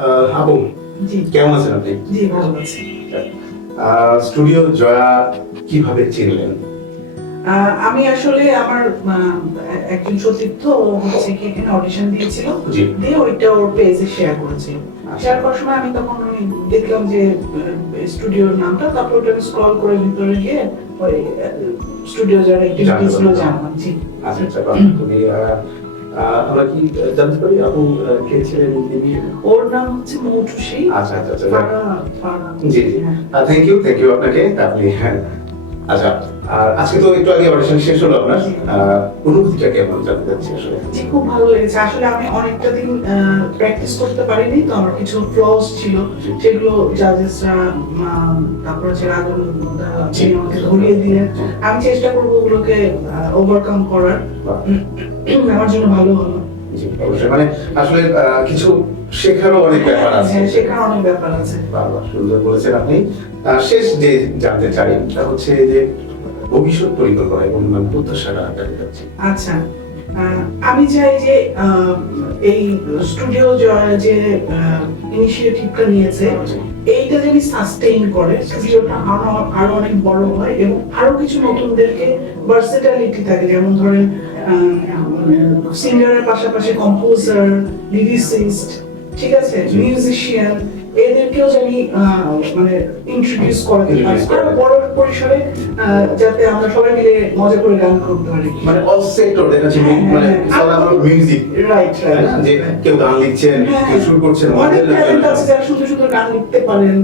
আহ, কেমন আছেন আপনি? জি ভালো আছি। স্টুডিও জয়া কীভাবে চিনলেন? আমি আসলে আমার একজন সতীর্থ হচ্ছে কি এখানে অডিশন দিয়েছিল। দিয়ে ওইটা ওর পেজে শেয়ার করেছিল। শেয়ার করার সময় আমি তখন দেখলাম যে স্টুডিওর নামটা তারপর ওটা আমি স্ক্রল করে ভিতরে গিয়ে ওই স্টুডিও যারা অ্যাক্টিভিটিসগুলো জানলাম জি। আচ্ছা আচ্ছা তুমি আমরা কি জানতে পারি? আপু কে ছিলেন তিনি? ওর নাম হচ্ছে মৌটুসি আচ্ছা আচ্ছা আচ্ছা। জি জি। থ্যাংক ইউ থ্যাংক ইউ আপনাকে। আপনি হ্যাঁ। আচ্ছা আর আজকে তো একটু আগে অডিশন শেষ হলো আপনার। অনুভূতিটা কেমন? জানতে চাচ্ছি আসলে। জি খুব ভালো লেগেছে। আসলে আমি অনেকটা দিন প্র্যাকটিস করতে পারিনি তো আমার কিছু ফ্লস ছিল। সেগুলো জাজেসরা তারপরে যে রাগুল জি। আমাকে ধরিয়ে দিলেন। আমি চেষ্টা করব ওগুলোকে ওভারকাম করার। আমার জন্য ভালো হলো। জি অবশ্যই মানে আসলে কিছু শেখারও অনেক ব্যাপার আছে। হ্যাঁ, শেখার অনেক ব্যাপার আছে। সুন্দর বলেছেন আপনি। শেষ যে জানতে চাই তা হচ্ছে যে ভবিষ্যৎ পরিকল্পনা এবং প্রত্যাশাটা জানতে চাচ্ছি আচ্ছা। আমি চাই যে এই স্টুডিও যে ইনিশিয়েটিভটা নিয়েছে এইটা যদি সাস্টেইন করে স্টুডিওটা আরও আরও অনেক বড় হয় এবং আরও কিছু নতুনদেরকে ভার্সেটালিটি থাকে যেমন ধরেন সিঙ্গারের পাশাপাশি কম্পোজার লিরিসিস্ট ঠিক আছে? মিউজিশিয়ান এদেরকেও জানি মানে ইন্ট্রোডিউস করা আরও বড় পরিসরে যাতে আমরা সবাই মিলে মজা করে গান করতে পারি। মানে অল সেক্টর দেখা যাচ্ছে মানে। অল মিউজিক রাইট না? যে কেউ গান লিখছেন হ্যাঁ। কেউ সুর করছেন অনেক ট্যালেন্ট আছে যারা সুন্দর সুন্দর গান লিখতে পারেন।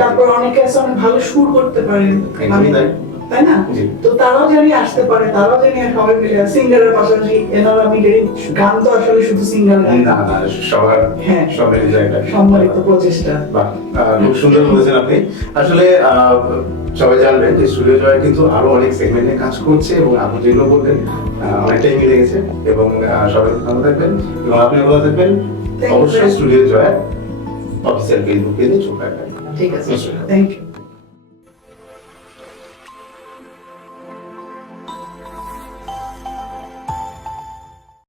তারপর অনেকে আছে অনেক ভালো সুর করতে পারেন। একদমই মানে তাই। না? তো তারাও জানি আসতে পারে তারাও জানি সবাই মিলে সিঙ্গারের পাশাপাশি এনারা মিলে গান তো আসলে শুধু সিঙ্গার গান। না না সবার হ্যাঁ। সবের জায়গা। সম্মানিত প্রচেষ্টা। বাহ খুব সুন্দর বলেছেন আপনি। আসলে সবাই জানবেন যে স্টুডিও জয় কিন্তু আরও অনেক সেগমেন্টে কাজ করছে এবং আপনি যেগুলো বললেন অনেকটাই মিলে গেছে। এবং সবাই ভালো থাকবেন। এবং আপনি ভালো থাকবেন। অবশ্যই স্টুডিও জয় অফিসিয়াল ফেসবুক পেজে চোখ রাখবেন। ঠিক আছে। Thank you